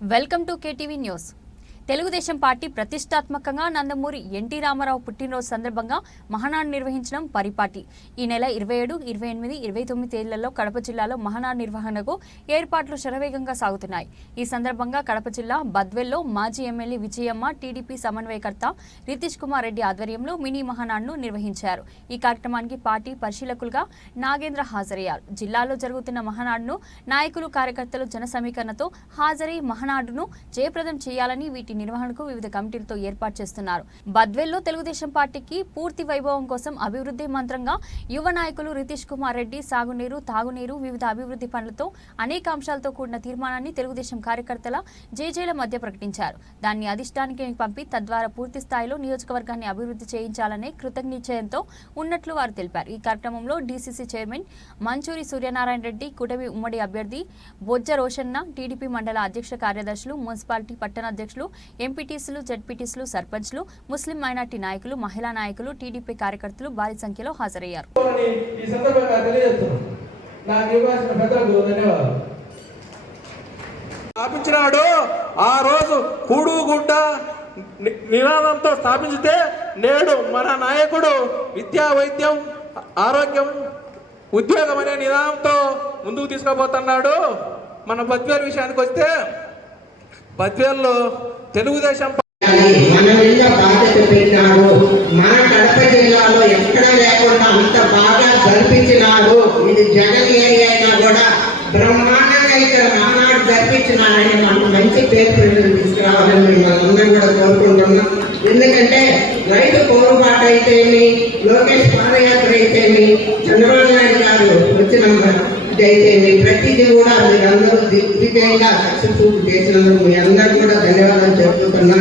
Welcome to KTV news. Telugu Desam party ప్రతిష్టాత్మకంగా Nandamuri NT Ramarao పుట్టినరోజు సందర్భంగా మహానాడు నిర్వహించడం పరిపాటి. ఈ నెల 27, 28, 29 తేదీలలో కడప జిల్లాలో మహానాడు నిర్వహణకు ఏర్పాట్లు శరవేగంగా సాగుతున్నాయి. ఈ సందర్భంగా కడప జిల్లా బద్వేల్లో మాజీ ఎమ్మెల్యే విజయమ్మ, టీడీపీ సమన్వయకర్త రితీష్ కుమార్ రెడ్డి ఆధ్వర్యంలో మినీ మహానాడును నిర్వహించారు. ఈ కార్యక్రమానికి పార్టీ పరిశీలకులుగా నాగేంద్ర హాజరయ్యారు. జిల్లాలో జరుగుతున్న మహానాడును నాయకులు, కార్యకర్తలు జన సమీకరణతో హాజరై మహానాడును జయప్రదం చేయాలని వీటి నిర్వహణకు వివిధ కమిటీలతో ఏర్పాటు చేస్తున్నారు. బద్వేల్లో తెలుగుదేశం పార్టీకి పూర్తి వైభవం కోసం అభివృద్ధి మంత్రంగా యువ నాయకులు రితీష్ కుమార్ రెడ్డి సాగునీరు, తాగునీరు, వివిధ అభివృద్ధి పనులతో అనేక అంశాలతో కూడిన తీర్మానాన్ని తెలుగుదేశం కార్యకర్తల జేజేల మధ్య ప్రకటించారు. దాన్ని అధిష్టానానికి పంపి తద్వారా పూర్తి స్థాయిలో నియోజకవర్గాన్ని అభివృద్ధి చేయించాలనే కృతజ్ఞనిశ్చయంతో ఉన్నట్లు వారు తెలిపారు. ఈ కార్యక్రమంలో డీసీసీ చైర్మన్ మంచూరి సూర్యనారాయణ రెడ్డి, కూటమి ఉమ్మడి అభ్యర్థి బొజ్జ రోషన్న, టీడీపీ మండల అధ్యక్ష కార్యదర్శులు, మున్సిపాలిటీ పట్టణ అధ్యక్షులు, ఎంపీటీసీలు, జడ్పీటీసీలు, సర్పంచ్లు, ముస్లిం మైనార్టీ నాయకులు, మహిళా నాయకులు, టీడీపీ కార్యకర్తలు భారీ సంఖ్యలో హాజరయ్యారు. స్థాపించినాడు ఆ రోజు కూడుగుడ్డ నినాదంతో స్థాపించితే నేడు మన నాయకుడు విద్యా, వైద్యం, ఆరోగ్యం, ఉద్యోగం అనే నినాదంతో ముందుకు తీసుకుపోతున్నాడు. మన బద్వేల్ విషయానికి వస్తే బద్వేల్లో తెలుగుదేశం మన మీద బాధ్యత పెట్టినాడు. మన కడప జిల్లాలో ఎక్కడ లేకుండా అంత బాగా జరిపించినాడు. ఇది జగన్ ఏరియా అయినా కూడా బ్రహ్మాండంగా ఇక్కడ మహానాడు జరిపించినారని మనకు మంచి పేరు తీసుకురావాలని మిమ్మల్ని అందరం కూడా కోరుకుంటున్నాం. ఎందుకంటే రైతు పోరుబాటు అయితేమి, లోకేష్ పాదయాత్ర అయితేమి, చంద్రబాబు నాయుడు గారు వచ్చిన అయితేమి, ప్రతిదీ కూడా మీరందరూ దిగ్విజయంగా సక్సెస్ఫుల్ చేసినందుకు మీ అందరూ కూడా ధన్యవాదాలు చెప్పుతున్నా.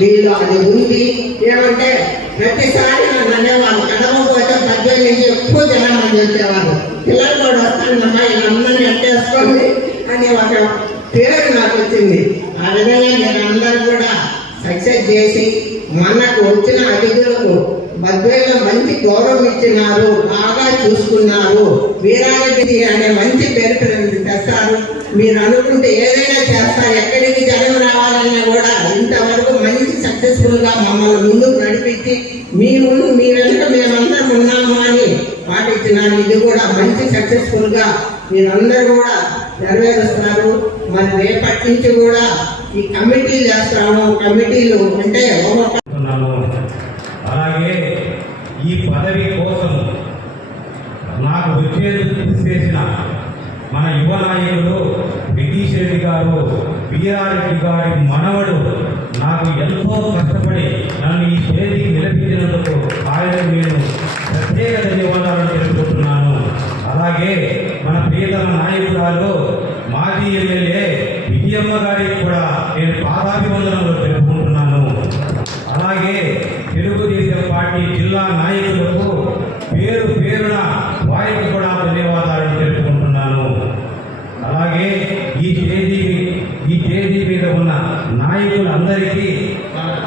మీలో అది ఉంది. ఏమంటే ప్రతిసారి నన్ను అనేవాళ్ళు కడవపోతే బద్వేల్ నుంచి ఎక్కువ జనం మంది వచ్చేవారు. పిల్లలు కూడా వస్తానమ్మా వీళ్ళందరినీ ఎట్టేసుకోండి అని ఒక పేరు నాకు వచ్చింది. ఆ విధంగా మీరందరూ కూడా సక్సెస్ చేసి మనకు వచ్చిన అతిథులకు బద్వేల్లో మంచి గౌరవం ఇచ్చినారు, బాగా చూసుకున్నారు. వీరారెడ్డి అనే మంచి పేరు తెస్తారు. మీరు అనుకుంటే ఏదైనా చేస్తారు. ఎక్కడికి జనం రావాలన్నా కూడా ఇంతవరకు మంచి సక్సెస్ఫుల్ గా మమ్మల్ని ముందుకు నడిపించి మీ వెనుక మేమందరం ఉన్నాము అని పాటించినారు. ఇది కూడా మంచి సక్సెస్ఫుల్ గా మీరందరూ కూడా నెరవేరుస్తున్నారు. మరి రేపటి నుంచి కూడా ఈ కమిటీలు చేస్తాము. కమిటీలు అంటే అలాగే ఈ పదవి కోసం నాకు వచ్చేది చేసిన మన యువ నాయకుడు రితీష్ రెడ్డి గారు, వీరారెడ్డి గారి మనవడు నాకు ఎంతో కష్టపడి నన్ను ఈ స్టేజ్కి నిలబెట్టినందుకు ఆయనకు నేను ప్రత్యేక ధన్యవాదాలు తెలుపుతున్నాను. అలాగే మన ప్రియతమ నాయకురాలు మాజీ ఎమ్మెల్యే విజయమ్మ గారికి కూడా నేను పాదాభివందనలు తెలుపుకుంటున్నాను. అలాగే తెలుగుదేశం పార్టీ జిల్లా నాయకులకు పేరు పేరున వారికి కూడా ధన్యవాదాలు తెలుపుకుంటున్నాను. అలాగే ఈ స్టేజీ మీద ఉన్న నాయకులందరికీ,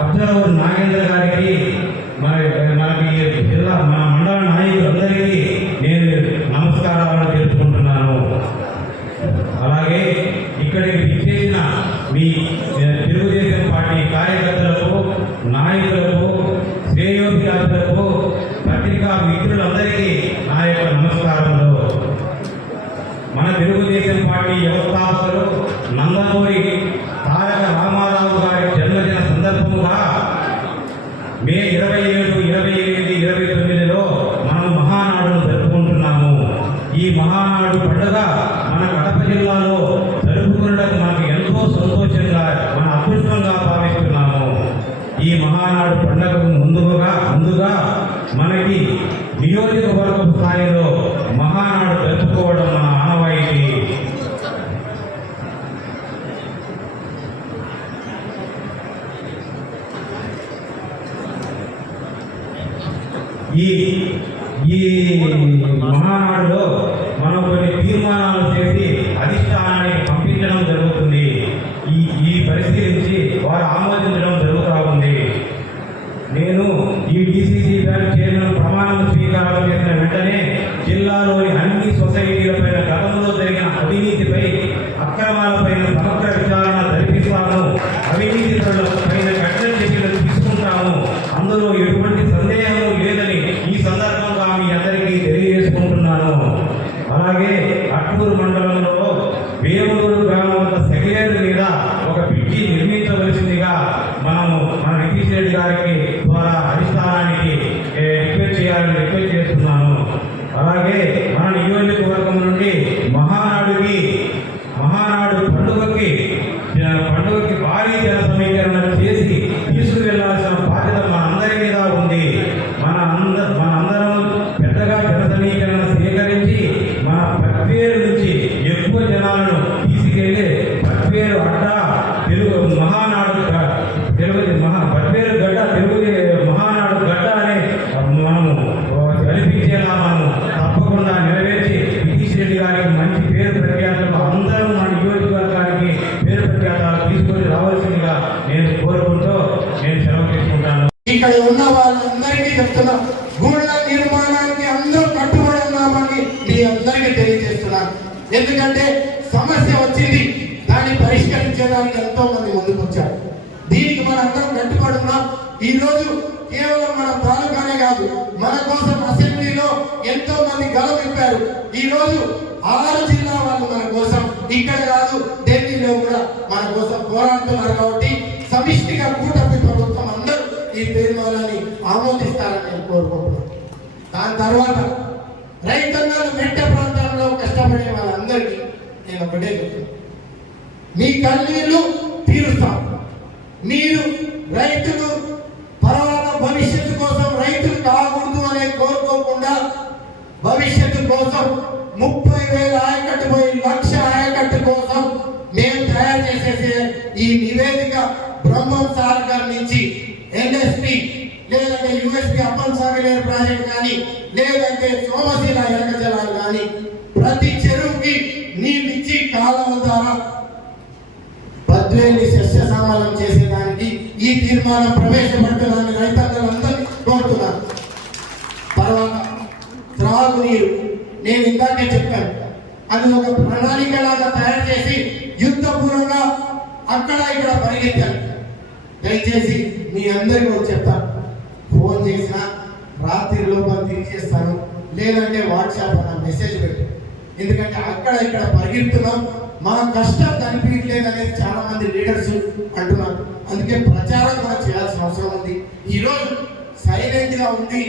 అబ్జర్వర్ నాగేంద్ర గారికి, మనకి జిల్లా మన మండల నాయకులందరికీ నేను నమస్కారాలు తెలుపుకుంటున్నాను. అలాగే ఇక్కడికి విచ్చేసిన మీ తెలుగుదేశం పార్టీ కార్యకర్తలకు, నాయకులకు, శ్రేయోభిలాషులకు, పత్రికా మిత్రులందరికీ నా యొక్క నమస్కారములు. మన తెలుగుదేశం పార్టీ వ్యవస్థాపకులు నందమూరి తారక రామారావు గారి జన్మదిన సందర్భముగా మే 27, 28, 29లో మనం మహానాడును జరుపుకుంటున్నాము. ఈ మహానాడు పండుగ మన కడప జిల్లాలో జరుపుకునడం మనకు ఎంతో సంతోషంగా, మన అదృష్టంగా భావిస్తున్నాము. ఈ మహానాడు పండుగకు ముందుగా మనకి నియోజకవర్గ స్థాయిలో మహానాడు జరుపుకోవడం మన ఆనవాయితీ. ఈ మహానాడులో మనం కొన్ని తీర్మానాలు చేసి అధిష్టానానికి పంపించడం జరుగుతుంది. ఈ పరిశీలించి వారు ఆమోదించడం జరుగుతూ ఉంది. నేను ఈ డీసీసీ బ్యాంక్ చైర్మన్ ప్రమాణం స్వీకారం చేసిన వెంటనే జిల్లాలోని అన్ని సొసైటీలపైన గతంలో జరిగిన అవినీతిపై, అక్రమాలపైన సమగ్ర విచారణ జరిపిస్తా మీద ఒక బ్రిడ్జి నిర్మించవలసిందిగా మనము మన నితీష్ రెడ్డి గారికి ద్వారా అధిష్టానానికి రిక్వెస్ట్ చేయాలని రిక్వెస్ట్ చేస్తున్నాను. అలాగే మన నియోజకవర్గం నుండి మహానాడు పండుగకి భారీ జన సమీకరణ చేసి తీసుకువెళ్లాల్సిన బాధ్యత మనందరి మీద ఉంది. మనందరం పెద్దగా జన సమీకరణ సేకరించి మన పట్వేరు నుంచి ఎక్కువ జనాలను తీసుకెళ్లి పట్వేరు అడ్డ పట్వేరు గడ్డ మహానాడు గడ్డ అని మనము కల్పించేలా మనము తప్పకుండా నెరవేర్చి నితీష్ రెడ్డి గారికి మంచి పేరు ప్రఖ్యాతలు అందరూ మన నియోజకవర్గానికి పేరు ప్రఖ్యాతాలు తీసుకొని రావాల్సిందిగా నేను కోరుకుంటూ నేను సెలవు తీసుకుంటాను. ఇక్కడ ఉన్న వాళ్ళందరికీ చెప్తున్నా, గుళ్ళ నిర్మాణానికి అందరూ కట్టుబడి ఉన్నామని మీ అందరికీ తెలియజేస్తున్నాను. ఎందుకంటే సమస్య వచ్చింది, దాన్ని పరిష్కరించడానికి ఎంతో మంది ముందుకు వచ్చారు. దీనికి మన అందరం కట్టుబడి ఉన్నాం. ఈ రోజు కేవలం మన తాలూకానే కాదు, మన కోసం అసెంబ్లీలో ఎంతో మంది గలవిప్పారు. ఈ రోజు 6 జిల్లా వాళ్ళు మన కోసం, ఇక్కడ కాదు ఢిల్లీలో కూడా మన కోసం పోరాడుతున్నారు. కాబట్టి సమిష్టిగా కూటమి ప్రభుత్వం అందరూ ఈ తీర్మానాన్ని ఆమోదిస్తారని నేను కోరుకుంటున్నాను. దాని తర్వాత రైతాంగాలు మెట్ట ప్రాంతాల్లో కష్టపడే వాళ్ళందరికీ నేను ఒకటే చెప్తున్నాను, మీ కన్నీళ్లు తీరుస్తాం. మీరు రైతులు తర్వాత భవిష్యత్తు కోసం రైతులు కాకూడదు అనే కోరుకోకుండా భవిష్యత్తు కోసం 30,000 ఆయకట్టు పోయి 1,00,000 ఆయకట్టు కోసం మేము తయారు చేసేసే ఈ నివేదిక బ్రహ్మం సార్ గారి నుంచి ఎన్ఎస్పి లేదంటే యుఎస్పి అప్పల్ సాగలేరు ప్రాజెక్ట్ కానీ లేదంటే సోమశీల ఎనక జలాలు కానీ ప్రతి చెరువుకి నీళ్ళు ఇచ్చి కాలువ ద్వారా బద్వేలి సస్యశ్యామలం చేసేదానికి ఈ తీర్మానం ప్రవేశపెట్టడానికి రైతాంగాలందరినీ కోరుతున్నారు. తర్వాత త్రాగునీరు నేను ఇందాకే చెప్పాను, అది ఒక ప్రణాళికలాగా తయారు చేసి యుద్ధపూర్వంగా అక్కడ ఇక్కడ పరిగెత్తాను. దయచేసి మీ అందరికీ ఒకటి చెప్తాను, ఫోన్ చేసినా రాత్రి లోపల తీర్చేస్తాను, లేదంటే వాట్సాప్ అన్న మెసేజ్ పెట్టు. ఎందుకంటే అక్కడ ఇక్కడ పరిగెడుతున్నాం, మన కష్టం కనిపించలేదు అనేది చాలా మంది లీడర్స్ అంటున్నారు. అందుకే ప్రచారం కూడా చేయాల్సిన అవసరం ఉంది. ఈరోజు సైలెంట్ గా ఉంది.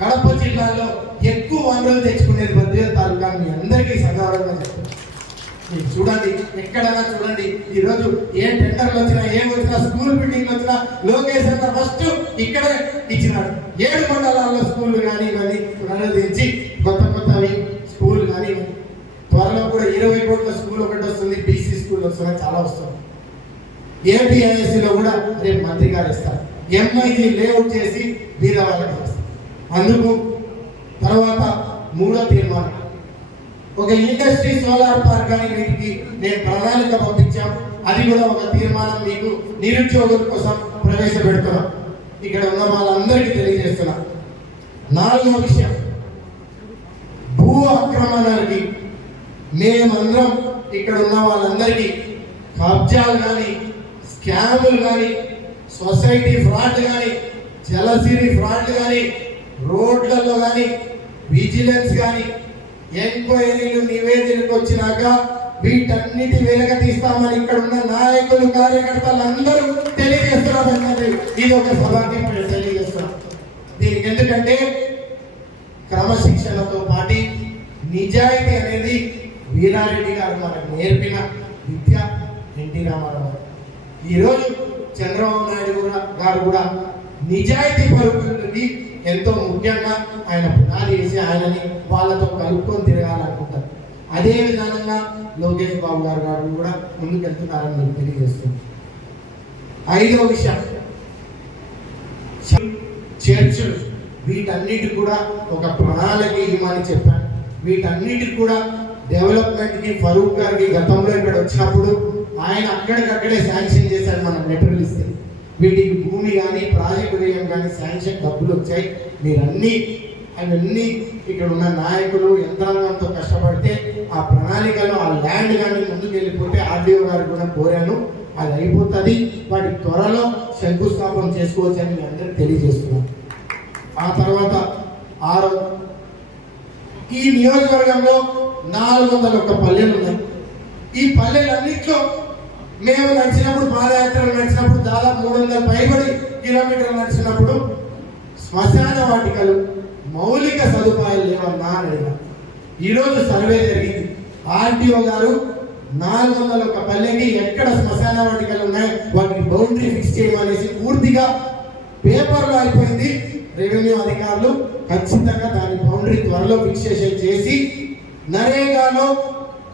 కడప జిల్లాలో ఎక్కువ వనరులు తెచ్చుకునేది బద్వేలు తాలూకా. మీ అందరికీ సగౌరవంగా చెప్తాను. మీరు చూడండి, ఎక్కడైనా చూడండి, ఈరోజు ఏ టెండర్లు వచ్చినా ఏం వచ్చినా స్కూల్ బిల్డింగ్ వచ్చినా లోకేష్ అంతా ఫస్ట్ ఇక్కడ ఇచ్చినాడు. 7 మండలాల్లో స్కూల్ కానీ ఇవన్నీ పునరుద్ధరించి కొత్తవి స్కూల్ కానీ త్వరలో కూడా 20 కోట్ల స్కూల్ ఒకటి వస్తుంది, బీసీ స్కూల్ వస్తుంది, చాలా వస్తుంది. ఏపీఐఎస్సీలో కూడా రేపు మంత్రి గారు ఇస్తారు. ఎంఐజీ లేఅవుట్ చేసి బీద వాళ్ళకి చేస్తారు. అందుకు తర్వాత 3వ తీర్మానం, ఒక ఇండస్ట్రీ సోలార్ పార్క్ కానీ వీటికి నేను ప్రణాళిక పంపించాం. అది కూడా ఒక తీర్మానం మీకు నిరుద్యోగుల కోసం ప్రవేశపెడుతున్నాం. ఇక్కడ ఉన్న వాళ్ళందరికీ తెలియజేస్తున్నా. 4వ విషయం, భూ ఆక్రమణకి మేమందరం ఇక్కడ ఉన్న వాళ్ళందరికీ కబ్జాలు కానీ స్కాములు కానీ సొసైటీ ఫ్రాడ్ కానీ జలసిరి ఫ్రాడ్ కానీ రోడ్లలో కానీ విజిలెన్స్ కానీ ఎంక్వైరీలు నివేదికలకు వచ్చినాక వీటన్నిటి వెలక తీస్తామని ఇక్కడ ఉన్న నాయకులు కార్యకర్తలు అందరూ తెలియజేస్తున్నారు. ఇది ఒక సభకి తెలియజేస్తున్నాం. దీనికి ఎందుకంటే క్రమశిక్షణతో పాటు నిజాయితీ అనేది వీరారెడ్డి గారు మనకు నేర్పిన విద్య. ఎన్టీ రామారావు ఈరోజు చంద్రబాబు నాయుడు గారు కూడా నిజాయితీ పరుపులకి ఎంతో ముఖ్యంగా ఆయన పునాది వేసి ఆయనని వాళ్ళతో కలుపుకొని తిరగాలనుకుంటారు. అదే విధానంగా లోకేష్ బాబు గారు కూడా ముందుకెళ్తున్నారని నేను తెలియజేస్తున్నాను. 5వ విషయం, చర్చలు. వీటన్నిటి కూడా ఒక ప్రణాళిక ఇవ్వమని చెప్పాను. వీటన్నిటికి కూడా డెవలప్మెంట్కి ఫరూక్ గారికి గతంలో ఇక్కడ వచ్చినప్పుడు ఆయన అక్కడికక్కడే శాంక్షన్ చేశాడు. మనం మెటీరియల్ ఇస్తే వీటికి భూమి కానీ ప్రాజెక్టు వ్యయం కానీ శాంక్షన్ డబ్బులు వచ్చాయి. అవన్నీ ఇక్కడ ఉన్న నాయకులు యంత్రాంగంతో కష్టపడితే ఆ ప్రణాళికలో ఆ ల్యాండ్ కానీ ముందుకు వెళ్ళిపోతే ఆర్డీఓ గారు కూడా కోరాను, అది అయిపోతుంది. వాటి త్వరలో శంకుస్థాపన చేసుకోవచ్చు అని మీ అందరికి తెలియజేస్తున్నాను. ఆ తర్వాత 6వ, ఈ నియోజకవర్గంలో 401 పల్లెలు ఉన్నాయి. ఈ పల్లెలన్నింటిలో మేము నడిచినప్పుడు పాదయాత్రలు నడిచినప్పుడు దాదాపు 300 పైబడి కిలోమీటర్లు నడిచినప్పుడు శ్మశాన వాటికలు మౌలిక సదుపాయాలు లేవన్నా అని అడిగారు. ఈరోజు సర్వే జరిగింది. ఆర్టీఓ గారు 401 పల్లెకి ఎక్కడ శ్మశాన వాటికలు ఉన్నాయి వాటికి బౌండరీ ఫిక్స్ చేయమనేసి పూర్తిగా పేపర్లో అయిపోయింది. రెవెన్యూ అధికారులు ఖచ్చితంగా దాని బౌండరీ త్వరలో ఫిక్సేషన్ చేసి నరేగాలో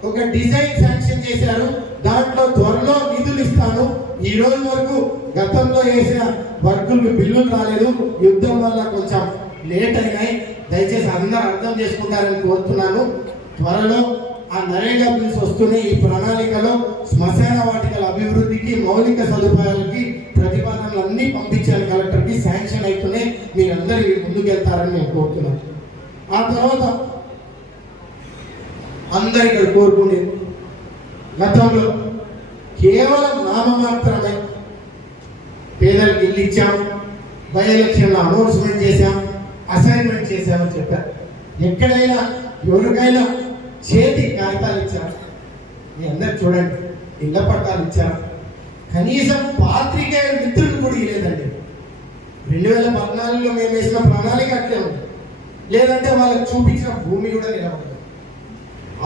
ఒక డిజైన్ శాంక్షన్ చేశారు. దాంట్లో త్వరలో నిధులు ఇస్తాను. ఈ రోజు వరకు గతంలో వేసిన వర్కులకు బిల్లులు రాలేదు. యుద్ధం వల్ల కొంచెం లేట్ అయినాయి. దయచేసి అందరూ అర్థం చేసుకుంటారని కోరుతున్నాను. త్వరలో ఆ నరేగా బిల్స్ వస్తున్నాయి. ఈ ప్రణాళికలో శ్మశాన వాటికల అభివృద్ధికి మౌలిక సదుపాయాలకి ప్రతిపాదనలు అన్ని పంపించారు కలెక్టర్కి. శాంక్షన్ అవుతున్నాయి. మీరందరూ ముందుకెళ్తారని నేను కోరుతున్నాను. ఆ తర్వాత అందరు ఇక్కడ కోరుకునేది గతంలో కేవలం నామమాత్రమే పేదలకు ఇల్లు ఇచ్చాం, బై ఎలక్షన్లో అనౌన్స్మెంట్ చేశాం, అసైన్మెంట్ చేశామని చెప్పారు. ఎక్కడైనా ఎవరికైనా చేతి కాగితాలు ఇచ్చారు. మీ అందరు చూడండి, ఇళ్ల పట్టాలు ఇచ్చారు. కనీసం పాత్రికేయ మిత్రులు కూడా ఇవ్వలేదండి. 2014లో మేము వేసిన ప్రణాళిక అట్లే ఉంది. లేదంటే వాళ్ళకి చూపించిన భూమి కూడా నిలబడదు.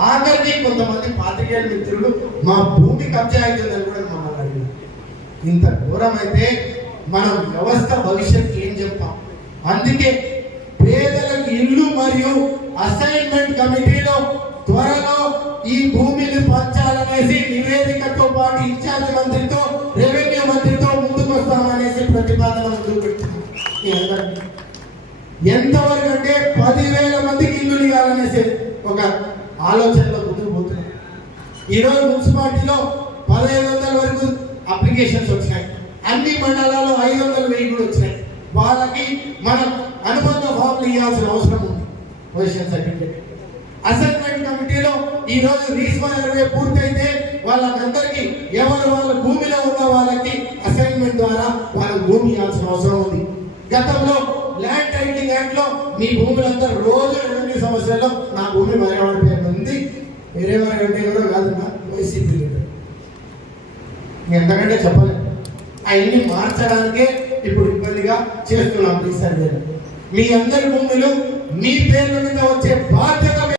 ఆఖరికి కొంతమంది పాత్రికేయ మిత్రులు మా భూమి కబ్జా అవుతుందని కూడా మమ్మల్ని అడిగారు. ఇంత ఘోరం అయితే మనం వ్యవస్థ భవిష్యత్తు ఏం చెప్తాం? అందుకే పేదలకు ఇల్లు మరియు అసైన్మెంట్ కమిటీలో త్వరలో ఈ భూమిని పంచాలనేసి నివేదికతో పాటు ఇన్ఛార్జ్ మంత్రితో రెవెన్యూ మంత్రితో ముందుకు వస్తామనేసి ప్రతిపాదన ముందుకు పెట్టాం. ఎంతవరకు అంటే 10,000 మందికి ఇల్లు ఇవ్వాలనేసి ఒక ఆలోచనలో ముందుకు పోతున్నాం. ఈరోజు మున్సిపాలిటీలో 1,500 వరకు అప్లికేషన్స్ వచ్చినాయి. అన్ని మండలాల్లో 500 వెయ్యి కూడా వచ్చినాయి. వాళ్ళకి మనం అనుబంధ ఫామ్లు ఇవ్వాల్సిన అవసరం ఉంది. పొజిషన్ సర్టిఫికేట్ అసైన్మెంట్ కమిటీలో ఈ రోజు రీస్మాన్ సర్వే పూర్తయితే వాళ్ళకందరికీ ఎవరు వాళ్ళ భూమిలో ఉన్న వాళ్ళకి అసైన్మెంట్ ద్వారా వాళ్ళ భూమి ఇవ్వాల్సిన అవసరం ఉంది. గతంలో ల్యాండ్ టైటిలింగ్ యాక్ట్ లో మీ భూములంతా రోజు రెవెన్యూ సమస్యల్లో నా భూమి వేరేవాడి పేరు ఉంది, వేరే వారి పేరు కూడా కాదు, నా వైసీపీ ఎంతకంటే చెప్పలేదు. అవన్నీ మార్చడానికే ఇప్పుడు ఇబ్బందిగా చేస్తున్నాం ఈ సర్వేలో. మీ అందరి భూములు మీ పేర్ల మీద వచ్చే బాధ్యత